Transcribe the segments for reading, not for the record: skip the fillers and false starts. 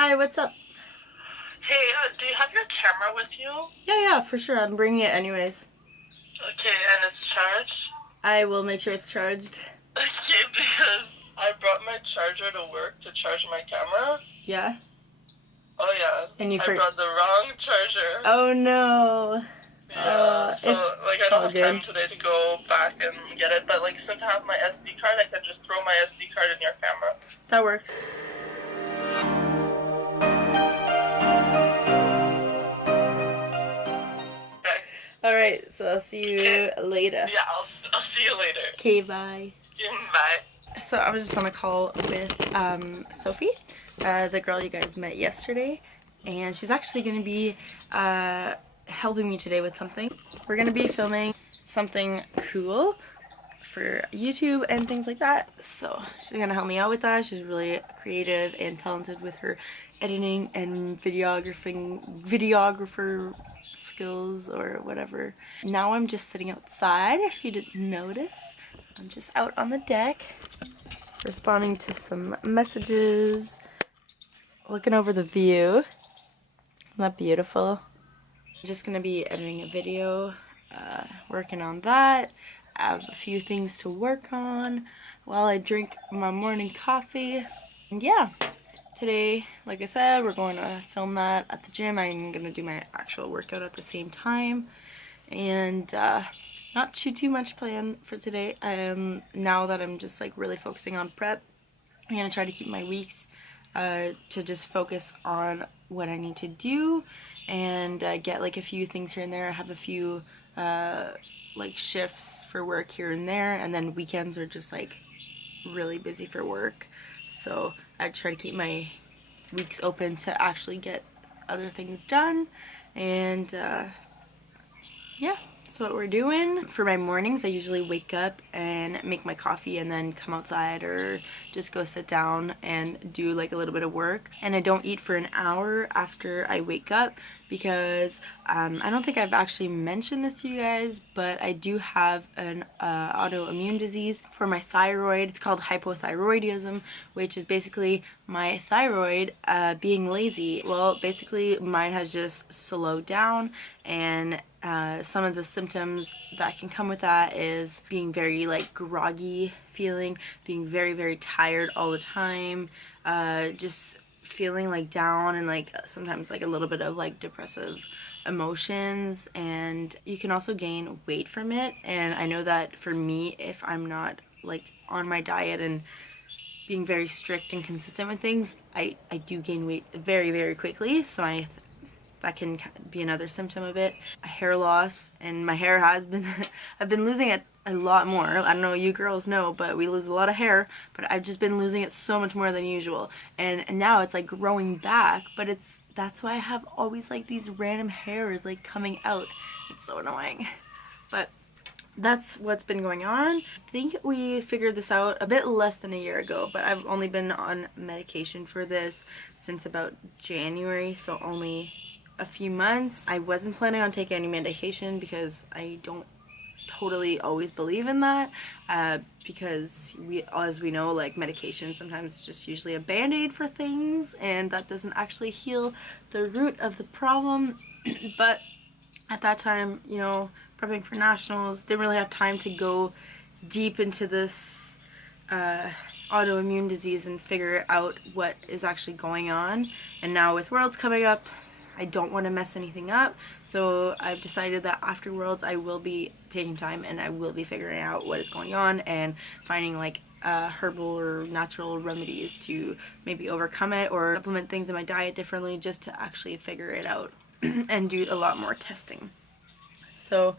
Hi, what's up? Hey, do you have your camera with you? Yeah, for sure. I'm bringing it anyways. Okay, and it's charged? I will make sure it's charged. Okay, because I brought my charger to work to charge my camera. Yeah? Oh yeah, And you I for. brought the wrong charger. Oh no. Yeah, so It's like I don't all have time good. today to go back and get it, but like since I have my SD card, I can just throw my SD card in your camera. That works. Okay. Alright, so I'll see Okay. you later. Yeah, I'll see you later. Okay, bye. Bye. So I was just on a call with Sophie, the girl you guys met yesterday, and she's actually going to be helping me today with something. We're going to be filming something cool for YouTube and things like that, so she's going to help me out with that. She's really creative and talented with her editing and videographer skills or whatever. Now I'm just sitting outside, if you didn't notice. I'm just out on the deck, responding to some messages, looking over the view. Isn't that beautiful? I'm just gonna be editing a video, working on that. I have a few things to work on while I drink my morning coffee. And yeah, today, like I said, we're going to film that at the gym. I'm gonna do my actual workout at the same time. And not too much plan for today. Now that I'm just like really focusing on prep, I'm gonna try to keep my weeks to just focus on what I need to do and get like a few things here and there. I have a few like shifts for work here and there, and then weekends are just like really busy for work. So I try to keep my weeks open to actually get other things done. And yeah, that's what we're doing. For my mornings, I usually wake up and make my coffee and then come outside or just go sit down and do like a little bit of work. And I don't eat for an hour after I wake up because I don't think I've actually mentioned this to you guys, but I do have an autoimmune disease for my thyroid. It's called hypothyroidism, which is basically my thyroid being lazy. Well, basically mine has just slowed down, and some of the symptoms that can come with that is being very like groggy feeling, being very tired all the time, just feeling like down, and like sometimes like a little bit of like depressive emotions. And you can also gain weight from it, and I know that for me, if I'm not like on my diet and being very strict and consistent with things, I do gain weight very quickly. So that can be another symptom of it. Hair loss, and my hair has been I've been losing it a lot more. I don't know, you girls know, but we lose a lot of hair, but I've just been losing it so much more than usual. And now it's like growing back, but that's why I have always like these random hairs like coming out. It's so annoying. But that's what's been going on. I think we figured this out a bit less than a year ago, but I've only been on medication for this since about January, so only a few months. I wasn't planning on taking any medication because I don't totally always believe in that, because as we know, like medication sometimes is just usually a band-aid for things, and that doesn't actually heal the root of the problem. But at that time, you know, prepping for nationals, didn't really have time to go deep into this autoimmune disease and figure out what is actually going on. And now with Worlds coming up, I don't want to mess anything up, so I've decided that after Worlds I will be taking time and I will be figuring out what is going on and finding like herbal or natural remedies to maybe overcome it, or supplement things in my diet differently just to actually figure it out and do a lot more testing. So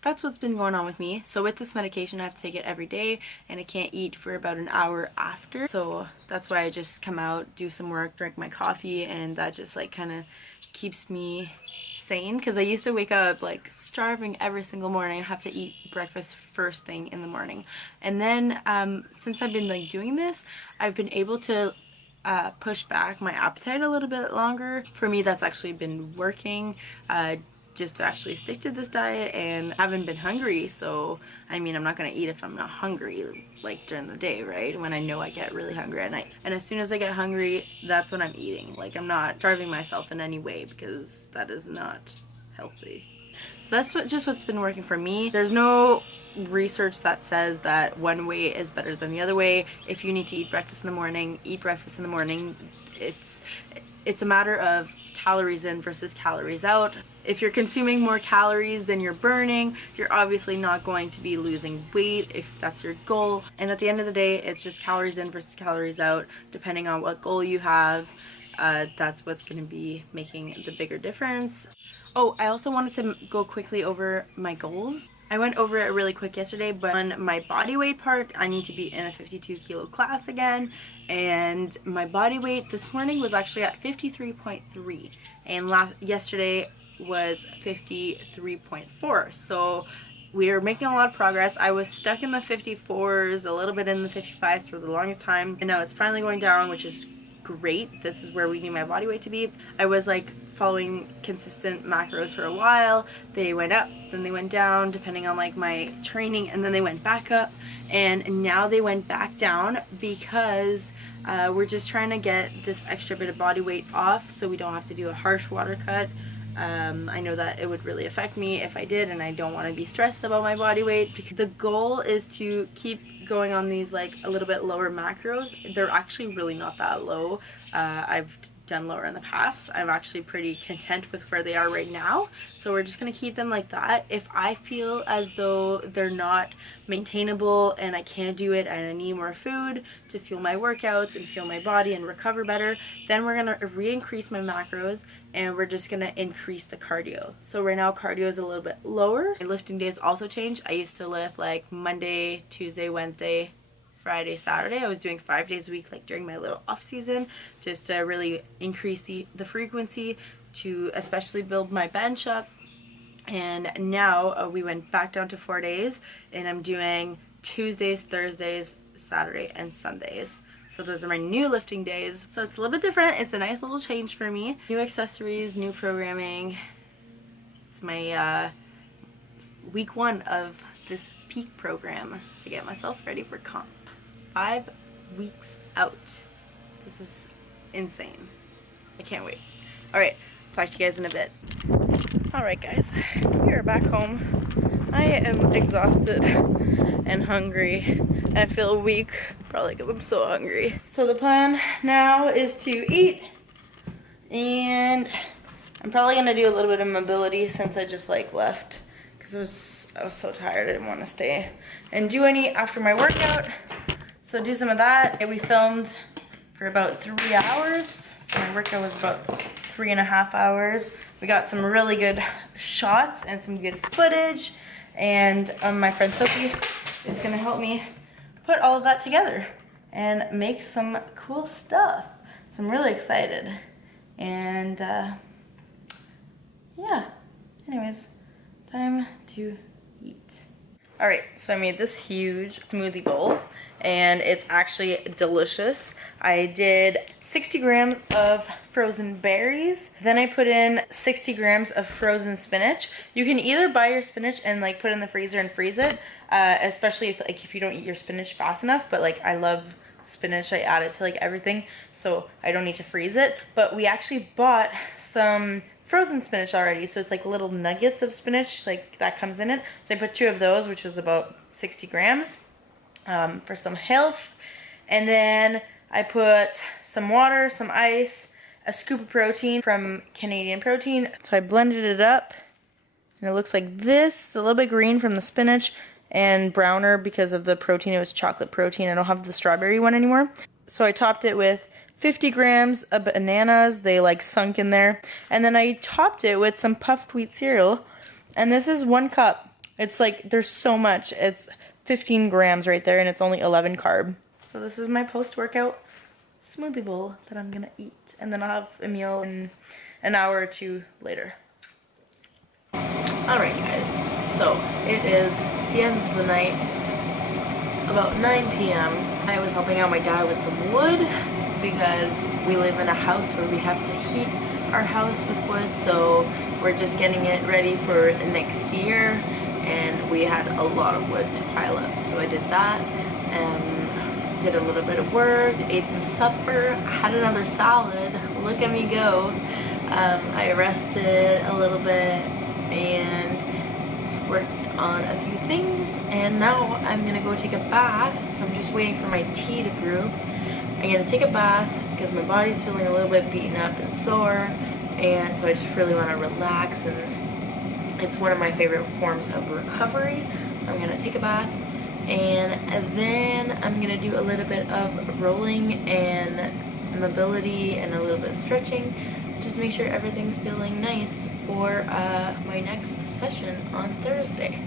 that's what's been going on with me. So with this medication, I have to take it every day, and I can't eat for about an hour after. So that's why I just come out, do some work, drink my coffee, and that just like kind of keeps me sane, because I used to wake up like starving every single morning. I have to eat breakfast first thing in the morning. And then since I've been like doing this, I've been able to push back my appetite a little bit longer. For me, that's actually been working. just to actually stick to this diet, and haven't been hungry. So I mean, I'm not gonna eat if I'm not hungry, like during the day, right? When I know I get really hungry at night. And as soon as I get hungry, that's when I'm eating. Like, I'm not starving myself in any way, because that is not healthy. So that's what's been working for me. There's no research that says that one way is better than the other way. If you need to eat breakfast in the morning, eat breakfast in the morning. It's a matter of calories in versus calories out. If you're consuming more calories than you're burning, you're obviously not going to be losing weight if that's your goal. And at the end of the day, it's just calories in versus calories out, depending on what goal you have. That's what's going to be making the bigger difference. Oh, I also wanted to go quickly over my goals. I went over it really quick yesterday, but on my body weight part, I need to be in a 52 kilo class again. And my body weight this morning was actually at 53.3, and yesterday was 53.4. So we are making a lot of progress. I was stuck in the 54s, a little bit in the 55s for the longest time, and now it's finally going down, which is great. This is where we need my body weight to be. I was like following consistent macros for a while. They went up, then they went down depending on like my training, and then they went back up, and now they went back down because we're just trying to get this extra bit of body weight off so we don't have to do a harsh water cut. I know that it would really affect me if I did, and I don't want to be stressed about my body weight, because the goal is to keep going on these like a little bit lower macros. They're actually really not that low. I've done lower in the past. I'm actually pretty content with where they are right now, so we're just gonna keep them like that. If I feel as though they're not maintainable and I can't do it and I need more food to fuel my workouts and fuel my body and recover better, then we're gonna re-increase my macros, and we're just gonna increase the cardio. So right now cardio is a little bit lower. My lifting days also changed. I used to lift like Monday, Tuesday, Wednesday, Friday, Saturday. I was doing 5 days a week, like during my little off season, just to really increase the frequency, to especially build my bench up. And now we went back down to 4 days, and I'm doing Tuesdays, Thursdays, Saturday, and Sundays. So those are my new lifting days. So it's a little bit different. It's a nice little change for me. New accessories, new programming. It's my week 1 of this peak program to get myself ready for comp. 5 weeks out. This is insane. I can't wait. Alright, talk to you guys in a bit. Alright guys, we are back home. I am exhausted and hungry. And I feel weak, probably because I'm so hungry. So the plan now is to eat, and I'm probably gonna do a little bit of mobility since I just like left, because I was so tired. I didn't want to stay and do any after my workout. So do some of that. We filmed for about 3 hours. So my workout was about 3.5 hours. We got some really good shots and some good footage. And my friend Sophie is gonna help me put all of that together and make some cool stuff. So I'm really excited. And yeah, anyways, time to eat. All right, so I made this huge smoothie bowl, and it's actually delicious. I did 60 grams of frozen berries. Then I put in 60 grams of frozen spinach. You can either buy your spinach and like put it in the freezer and freeze it, especially if you don't eat your spinach fast enough. But like, I love spinach. I add it to like everything, so I don't need to freeze it. But we actually bought some frozen spinach already, so it's like little nuggets of spinach like that comes in it. So I put 2 of those, which was about 60 grams for some health. And then I put some water, some ice, a scoop of protein from Canadian Protein. So I blended it up, and it looks like this. A little bit green from the spinach and browner because of the protein. It was chocolate protein. I don't have the strawberry one anymore. So I topped it with 50 grams of bananas. They like sunk in there. And then I topped it with some puffed wheat cereal. And this is 1 cup. It's like, there's so much. It's 15 grams right there, and it's only 11 carb. So this is my post-workout smoothie bowl that I'm gonna eat. And then I'll have a meal in an hour or 2 later. Alright guys, so it is the end of the night, about 9 p.m. I was helping out my dad with some wood because we live in a house where we have to heat our house with wood, so we're just getting it ready for next year, and we had a lot of wood to pile up, so I did that. Did a little bit of work, ate some supper, had another salad. Look at me go. I rested a little bit and worked on a few things, and now I'm gonna go take a bath. So I'm just waiting for my tea to brew. I'm gonna take a bath because my body's feeling a little bit beaten up and sore, and so I just really want to relax, and it's one of my favorite forms of recovery. So I'm gonna take a bath, and then I'm gonna do a little bit of rolling and mobility and a little bit of stretching, just to make sure everything's feeling nice for my next session on Thursday.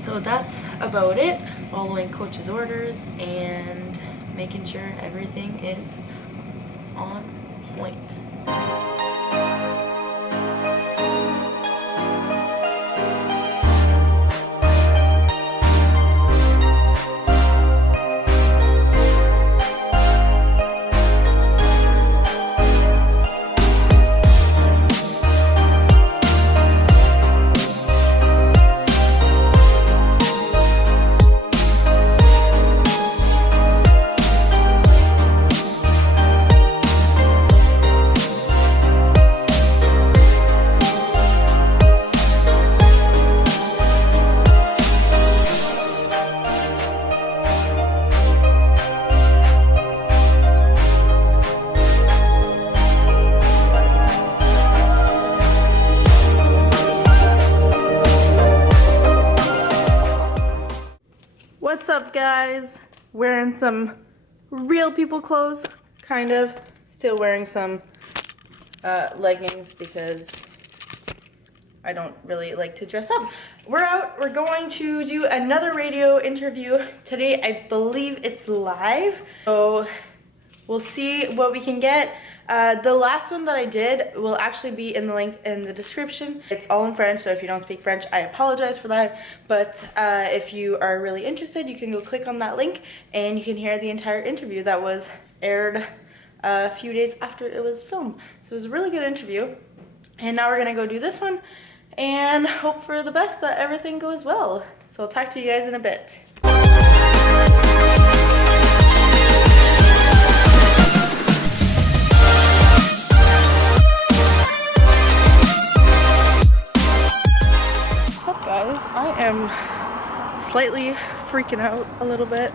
So that's about it, following coach's orders and making sure everything is on point. What's up, guys? Wearing some real people clothes, kind of. Still wearing some leggings because I don't really like to dress up. We're out. We're going to do another radio interview today. I believe it's live, so we'll see what we can get. The last one that I did will actually be in the link in the description. It's all in French, so if you don't speak French, I apologize for that. But if you are really interested, you can go click on that link and you can hear the entire interview that was aired a few days after it was filmed. So it was a really good interview. And now we're gonna go do this one and hope for the best that everything goes well. So I'll talk to you guys in a bit. Guys, I am slightly freaking out a little bit.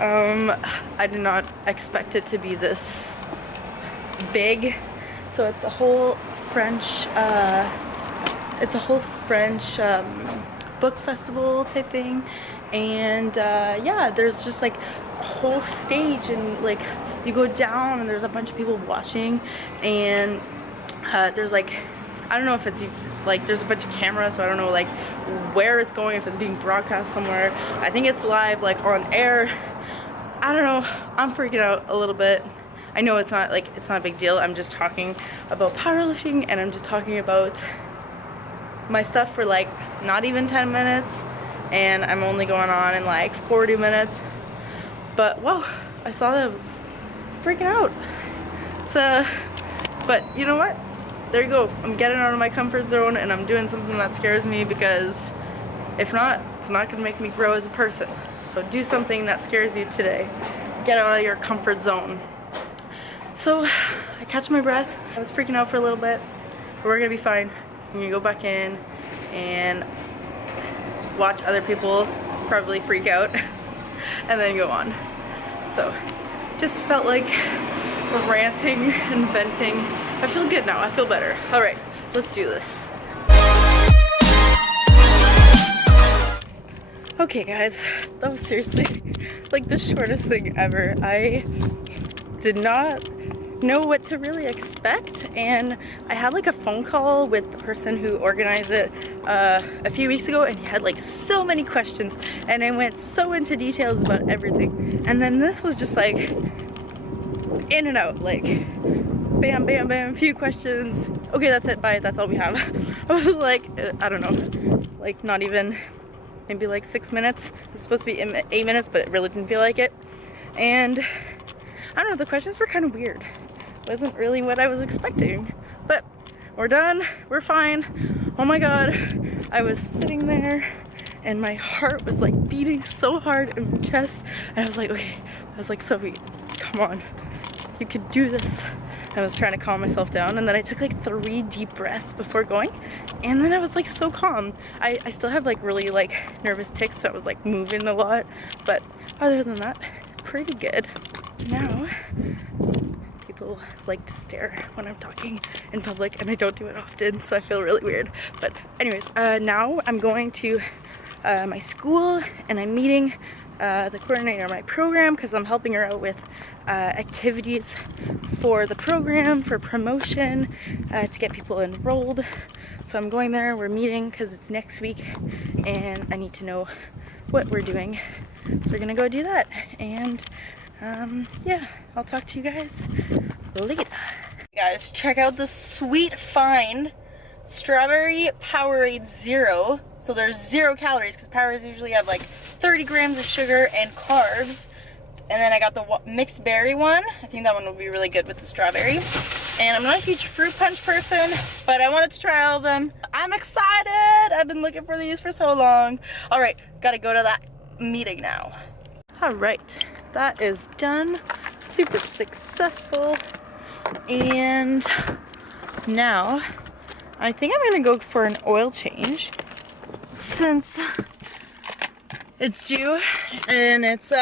I did not expect it to be this big. So it's a whole French book festival type thing, and yeah, there's just like a whole stage, and like you go down and there's a bunch of people watching, and there's like, I don't know if it's like, there's a bunch of cameras, so I don't know like where it's going, if it's being broadcast somewhere. I think it's live, like on air. I don't know. I'm freaking out a little bit. I know it's not like, it's not a big deal. I'm just talking about powerlifting, and I'm just talking about my stuff for like not even 10 minutes, and I'm only going on in like 40 minutes. But whoa, I saw that. I was freaking out. So, but you know what? There you go. I'm getting out of my comfort zone, and I'm doing something that scares me, because if not, it's not gonna make me grow as a person. So do something that scares you today. Get out of your comfort zone. So I catch my breath. I was freaking out for a little bit, but we're gonna be fine. I'm gonna go back in and watch other people probably freak out and then go on. So just felt like ranting and venting. I feel good now. I feel better. All right, let's do this. Okay, guys, that was seriously like the shortest thing ever. I did not know what to really expect, and I had like a phone call with the person who organized it a few weeks ago, and he had like so many questions, and I went so into details about everything, and then this was just like in and out, like bam bam bam, a few questions, okay, that's it, bye, that's all we have. I was like, I don't know, like not even, maybe like 6 minutes. It's supposed to be 8 minutes, but it really didn't feel like it. And I don't know, the questions were kind of weird. It wasn't really what I was expecting, but we're done, we're fine. Oh my God, I was sitting there and my heart was like beating so hard in my chest. And I was like, okay, I was like, Sophie, come on, you could do this. I was trying to calm myself down, and then I took like 3 deep breaths before going, and then I was like so calm. I still have like really like nervous tics, so I was like moving a lot, but other than that, pretty good. Now, people like to stare when I'm talking in public, and I don't do it often, so I feel really weird. But anyways, now I'm going to my school, and I'm meeting the coordinator of my program because I'm helping her out with activities for the program, for promotion, to get people enrolled. So I'm going there, we're meeting because it's next week, and I need to know what we're doing. So we're gonna go do that, and yeah, I'll talk to you guys later. Guys, check out this sweet find. Strawberry Powerade Zero. So there's 0 calories because Powerades usually have like 30 grams of sugar and carbs. And then I got the mixed berry one. I think that one will be really good with the strawberry. And I'm not a huge fruit punch person, but I wanted to try all of them. I'm excited. I've been looking for these for so long. All right, gotta go to that meeting now. All right, that is done. Super successful. And now I think I'm gonna go for an oil change since it's due, and it's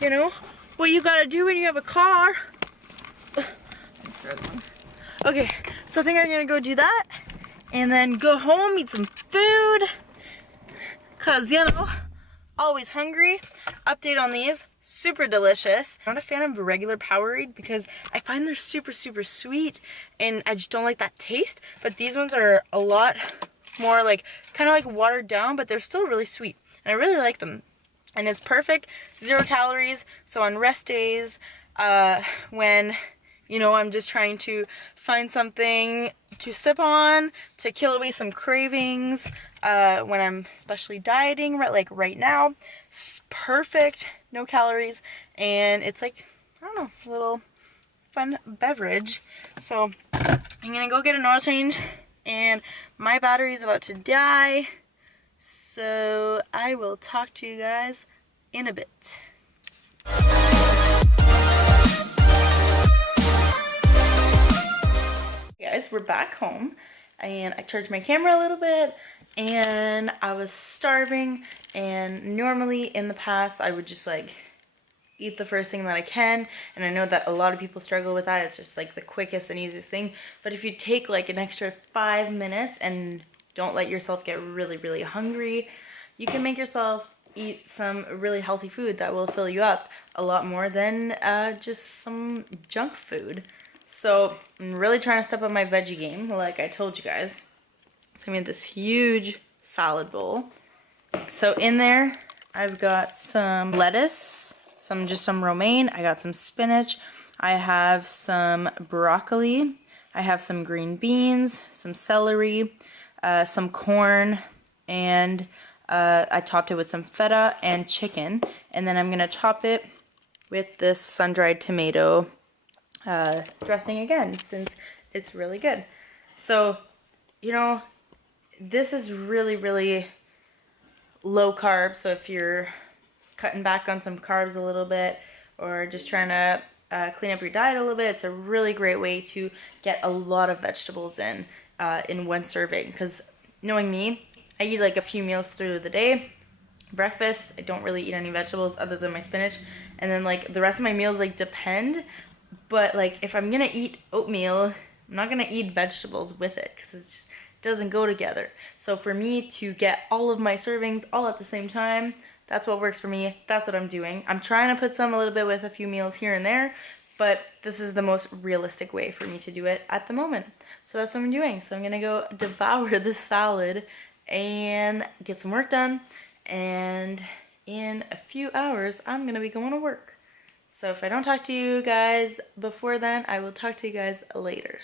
you know what you gotta do when you have a car. Okay, so I think I'm gonna go do that and then go home, eat some food, cause you know, always hungry. Update on these, super delicious. I'm not a fan of regular Powerade because I find they're super sweet and I just don't like that taste, but these ones are a lot more like kind of like watered down, but they're still really sweet and I really like them. And it's perfect, 0 calories, so on rest days, when you know I'm just trying to find something to sip on to kill away some cravings, when I'm especially dieting, like right now. It's perfect, no calories, and it's like, I don't know, a little fun beverage. So I'm gonna go get an oil change, and my battery is about to die, so I will talk to you guys in a bit. Guys, we're back home, and I charged my camera a little bit, and I was starving, and normally in the past I would just like eat the first thing that I can, and I know that a lot of people struggle with that. It's just like the quickest and easiest thing, but if you take like an extra 5 minutes and don't let yourself get really hungry, you can make yourself eat some really healthy food that will fill you up a lot more than just some junk food. So I'm really trying to step up my veggie game, like I told you guys. So I made this huge salad bowl. So in there, I've got some lettuce, some romaine, I got some spinach, I have some broccoli, I have some green beans, some celery, some corn, and I topped it with some feta and chicken. And then I'm gonna top it with this sun-dried tomato dressing again, since it's really good. So, you know, this is really low carb, so if you're cutting back on some carbs a little bit or just trying to clean up your diet a little bit, it's a really great way to get a lot of vegetables in one serving. Because knowing me, I eat like a few meals through the day. Breakfast, I don't really eat any vegetables other than my spinach, and then like the rest of my meals like depend, but like if I'm gonna eat oatmeal, I'm not gonna eat vegetables with it because it just doesn't go together. So for me to get all of my servings all at the same time, that's what works for me. That's what I'm doing. I'm trying to put some a little bit with a few meals here and there, but this is the most realistic way for me to do it at the moment. So that's what I'm doing. So I'm gonna go devour this salad and get some work done, and in a few hours I'm gonna be going to work. So if I don't talk to you guys before then, I will talk to you guys later.